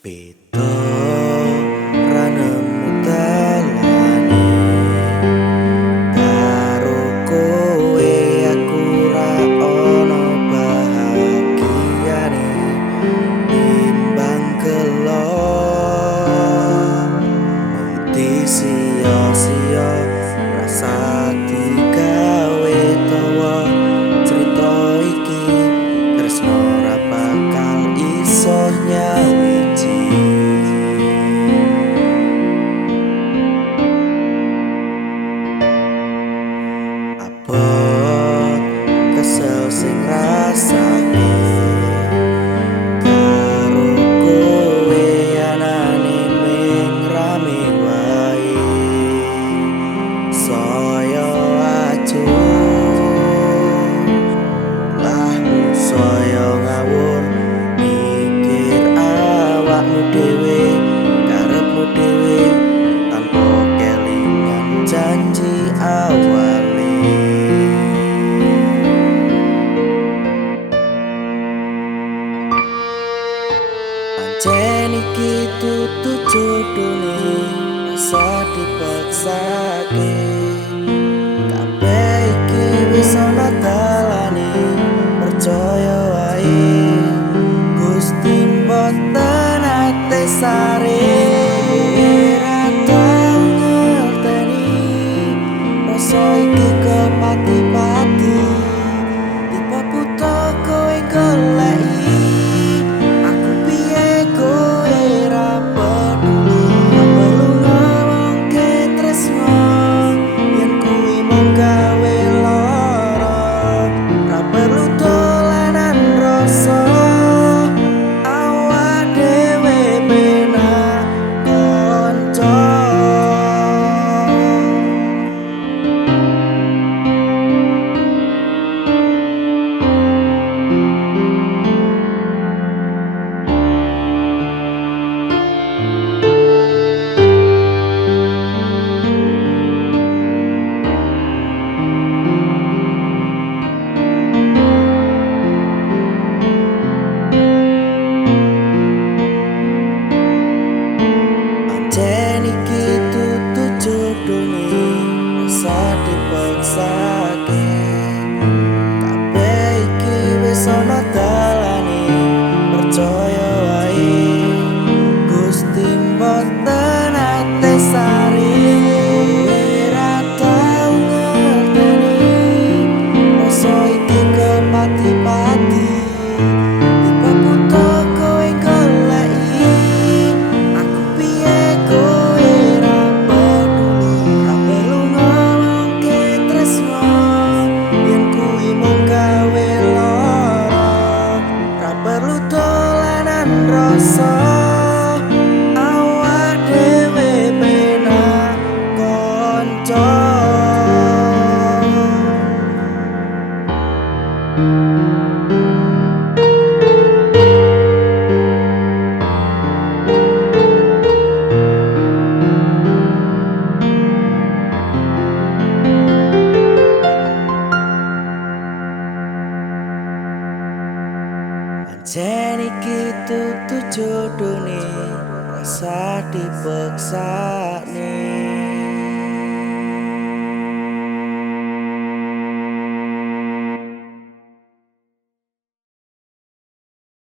Beda ra nemu dalane karo kowe aku ra ono bahagiane timbang gelo menti sia-sia rasa digawe tawa cerita iki tresno ra bakal iso nyawiji. Abot kesel sing rasane karo kowe anane ming rame wae saya acuh lahmu saya ngawur mikir awakmu dhewe karepmu dhewe tanpa kelingan janji awale. Pancen iki dudu jodone rasa dipaksake kabeh iki wis ana dalane percaya wae Gusti mboten ate sare ra tau ngerteni rasa iki kepati-pati tipe buta kowe goleki aku piye kowe ra peduli ra perlu ngomongke tresno yen kuwi mung gawe lara ra perlu dolanan rasa awak dhewe penak kanca. Pancen iki dudu jodone rasa dipaksake kabeh iki wis ana dalane percaya wae Gusti mboten ate sare ra tau ngerteni rasa iki kepati-pati tipe buta kowe goleki aku piye kowe ra peduli ra perlu ngomongke tresno yen kuwi mung gawe lara ra perlu dolanan rasa awak dhewe penak kanca. Pancen iki dudu jodone rasa dipaksane